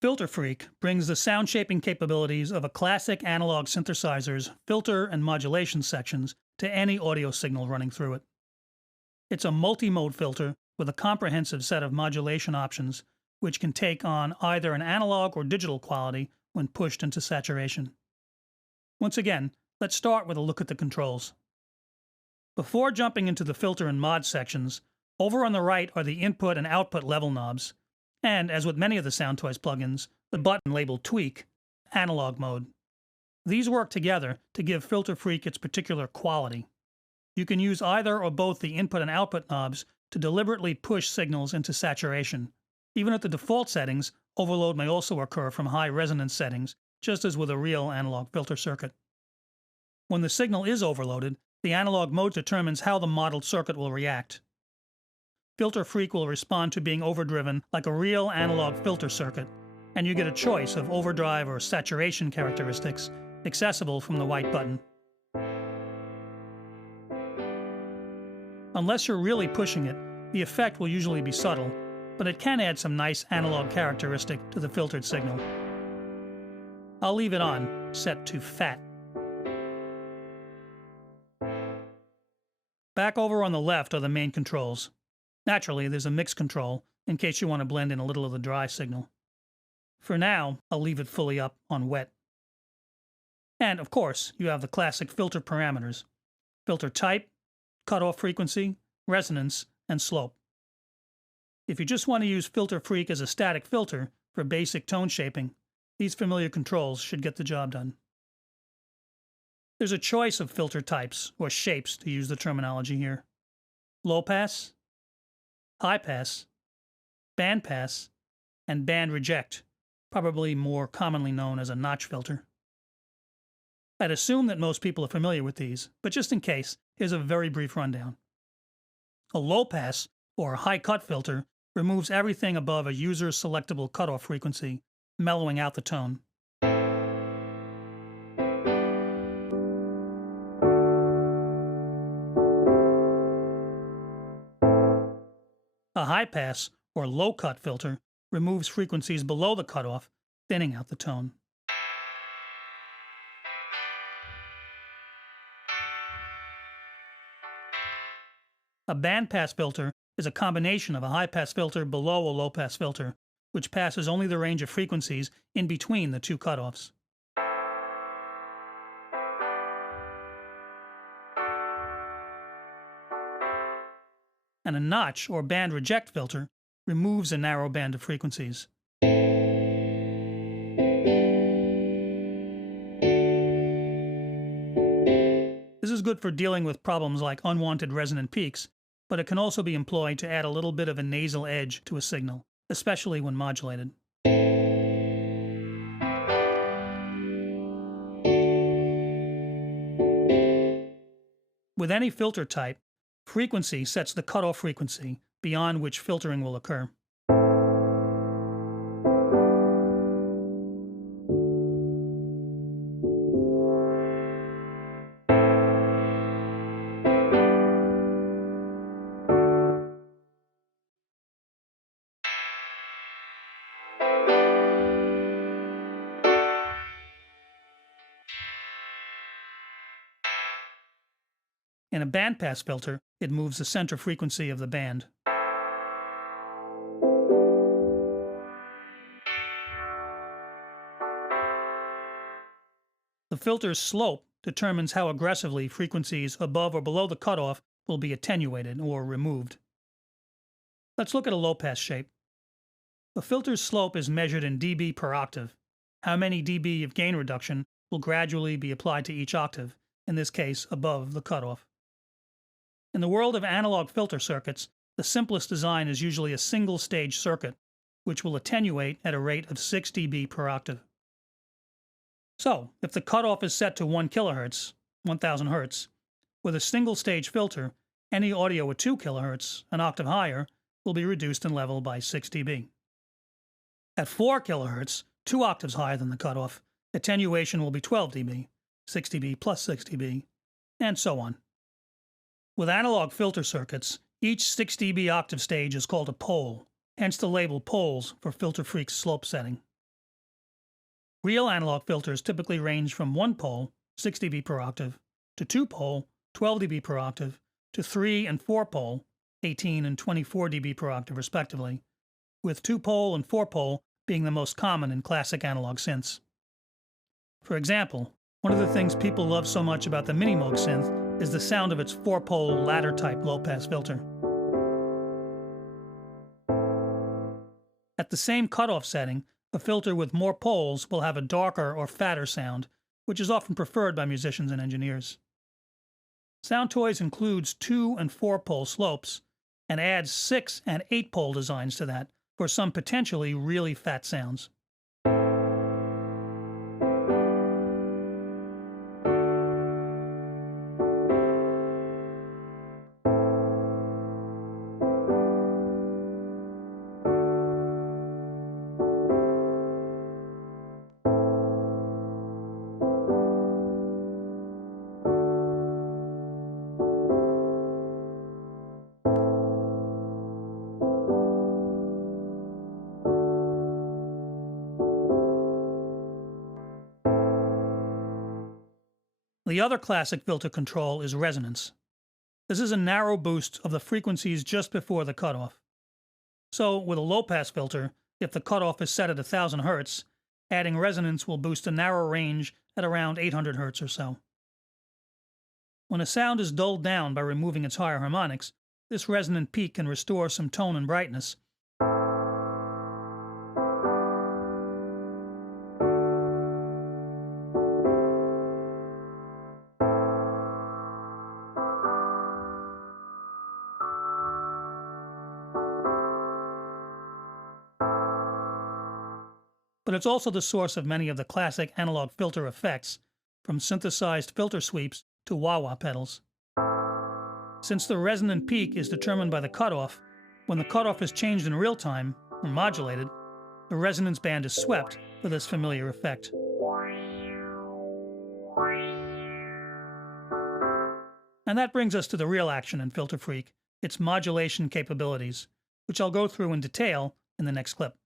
Filter Freak brings the sound shaping capabilities of a classic analog synthesizer's filter and modulation sections to any audio signal running through it. It's a multi-mode filter with a comprehensive set of modulation options, which can take on either an analog or digital quality when pushed into saturation. Once again, let's start with a look at the controls. Before jumping into the filter and mod sections, over on the right are the input and output level knobs, and, as with many of the Soundtoys plugins, the button labeled Tweak, Analog Mode. These work together to give Filter Freak its particular quality. You can use either or both the input and output knobs to deliberately push signals into saturation. Even at the default settings, overload may also occur from high resonance settings, just as with a real analog filter circuit. When the signal is overloaded, the analog mode determines how the modeled circuit will react. Filter Freak will respond to being overdriven like a real analog filter circuit, and you get a choice of overdrive or saturation characteristics accessible from the white button. Unless you're really pushing it, the effect will usually be subtle, but it can add some nice analog characteristic to the filtered signal. I'll leave it on, set to Fat. Back over on the left are the main controls. Naturally, there's a mix control, in case you want to blend in a little of the dry signal. For now, I'll leave it fully up on wet. And, of course, you have the classic filter parameters: filter type, cutoff frequency, resonance, and slope. If you just want to use Filter Freak as a static filter for basic tone shaping, these familiar controls should get the job done. There's a choice of filter types, or shapes to use the terminology here: low pass, high pass, band pass, and band reject, probably more commonly known as a notch filter. I'd assume that most people are familiar with these, but just in case, here's a very brief rundown. A low pass, or high cut filter, removes everything above a user's selectable cutoff frequency, mellowing out the tone. A high-pass, or low-cut filter, removes frequencies below the cutoff, thinning out the tone. A bandpass filter is a combination of a high-pass filter below a low-pass filter, which passes only the range of frequencies in between the two cutoffs. And a notch, or band reject filter, removes a narrow band of frequencies. This is good for dealing with problems like unwanted resonant peaks, but it can also be employed to add a little bit of a nasal edge to a signal, especially when modulated. With any filter type, frequency sets the cutoff frequency beyond which filtering will occur. In a bandpass filter, it moves the center frequency of the band. The filter's slope determines how aggressively frequencies above or below the cutoff will be attenuated or removed. Let's look at a low-pass shape. The filter's slope is measured in dB per octave. How many dB of gain reduction will gradually be applied to each octave, in this case above the cutoff. In the world of analog filter circuits, the simplest design is usually a single-stage circuit, which will attenuate at a rate of 6 dB per octave. So, if the cutoff is set to 1 kHz, 1000 Hz, with a single-stage filter, any audio at 2 kHz, an octave higher, will be reduced in level by 6 dB. At 4 kHz, 2 octaves higher than the cutoff, attenuation will be 12 dB, 6 dB plus 6 dB, and so on. With analog filter circuits, each 6 dB octave stage is called a pole, hence the label poles for Filter Freak's slope setting. Real analog filters typically range from 1-pole, 6 dB per octave, to 2-pole, 12 dB per octave, to 3 and 4-pole, 18 and 24 dB per octave respectively, with 2-pole and 4-pole being the most common in classic analog synths. For example, one of the things people love so much about the Minimoog synth is the sound of its 4-pole ladder-type low-pass filter. At the same cutoff setting, a filter with more poles will have a darker or fatter sound, which is often preferred by musicians and engineers. Soundtoys includes 2 and 4-pole slopes and adds 6 and 8-pole designs to that for some potentially really fat sounds. The other classic filter control is resonance. This is a narrow boost of the frequencies just before the cutoff. So, with a low-pass filter, if the cutoff is set at 1000 Hz, adding resonance will boost a narrow range at around 800 Hz or so. When a sound is dulled down by removing its higher harmonics, this resonant peak can restore some tone and brightness. But it's also the source of many of the classic analog filter effects, from synthesized filter sweeps to wah-wah pedals. Since the resonant peak is determined by the cutoff, when the cutoff is changed in real time, or modulated, the resonance band is swept for this familiar effect. And that brings us to the real action in Filter Freak, its modulation capabilities, which I'll go through in detail in the next clip.